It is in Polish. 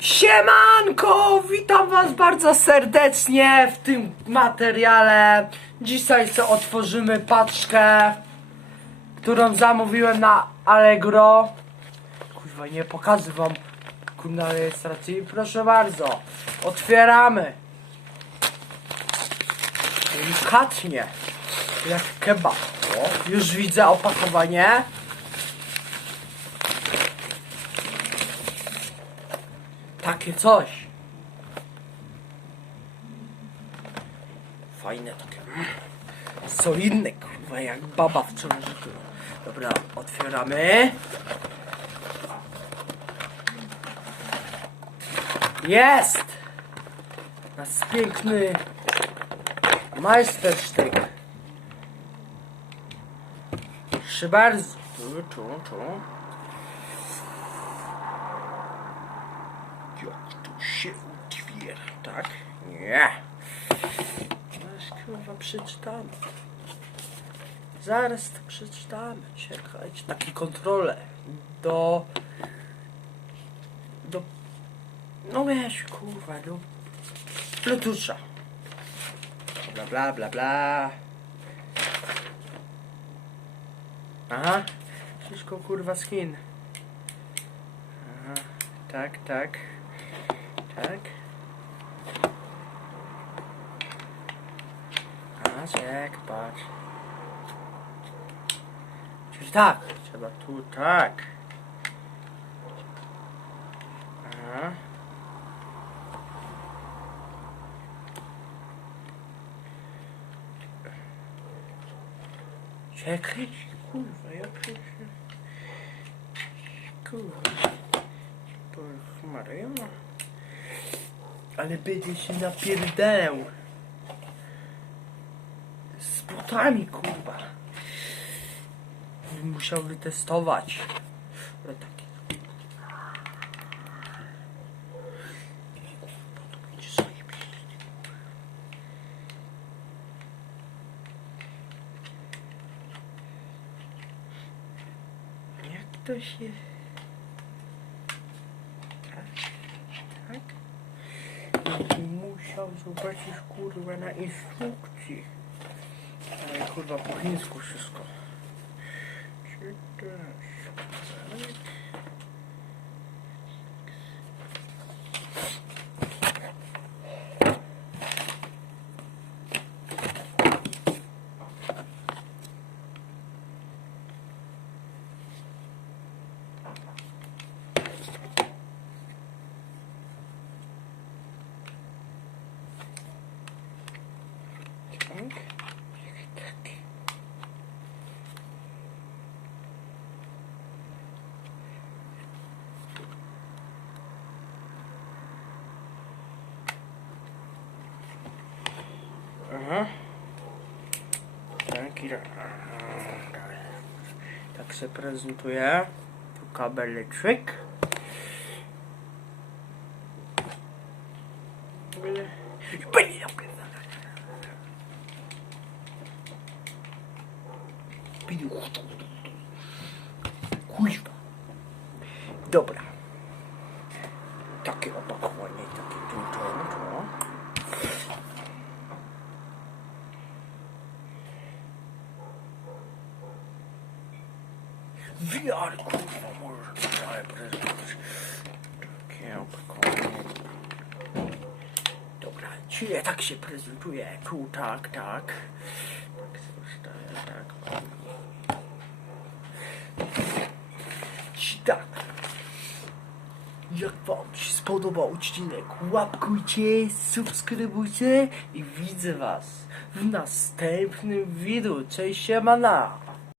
Siemanko! Witam was bardzo serdecznie w tym materiale. Dzisiaj sobie otworzymy paczkę, którą zamówiłem na Allegro. Kurwa, nie pokażę wam kurna rejestracji. Proszę bardzo, otwieramy. Delikatnie, jak kebab. O, już widzę opakowanie. Takie coś. Fajne takie. mm, Solidne, kurwa, jak baba wczoraj rzuciła. Dobra, otwieramy. Jest! Nas piękny majstersztyk. Proszę bardzo. Tu, tu, tu. Jak tu się otwiera, tak? Nie. Zaraz kurwa przeczytamy. Zaraz to przeczytamy. Czekajcie. Takie kontrole. Do... Do... No wiesz, kurwa, do... Bluetootha. Bla bla bla bla. Aha. Wszystko kurwa skin. Aha. Tak, tak. Tak. A, czek, patrz. Czyli tak, trzeba tu tak. Aha. Czekaj, kurwa, to się... Kurwa. To Maryja. Ale będzie się napierdalał. Z butami, kurwa. Bym musiał wytestować. Ale takie. Jak to się... Tak? Tak? Musiał zobaczyć kurwa na instrukcji. Ale kurwa po chińsku wszystko. Czytasz. Tak. Tak. Aha. Tak, i tak. Tak się prezentuje. Tu kabeleczek. Będzie Pidu. Kuźwa. Dobra. Takie opakowanie, takie tu, to, to. VR, kurwa, może całe prezentować. Takie opakowanie. Dobra, czyli tak się prezentuje. Tu, tak, tak. Tak ustawia, tak. Ci tak. Jak wam się spodobał odcinek, łapkujcie, subskrybujcie i widzę was w następnym wideo. Cześć, siemana!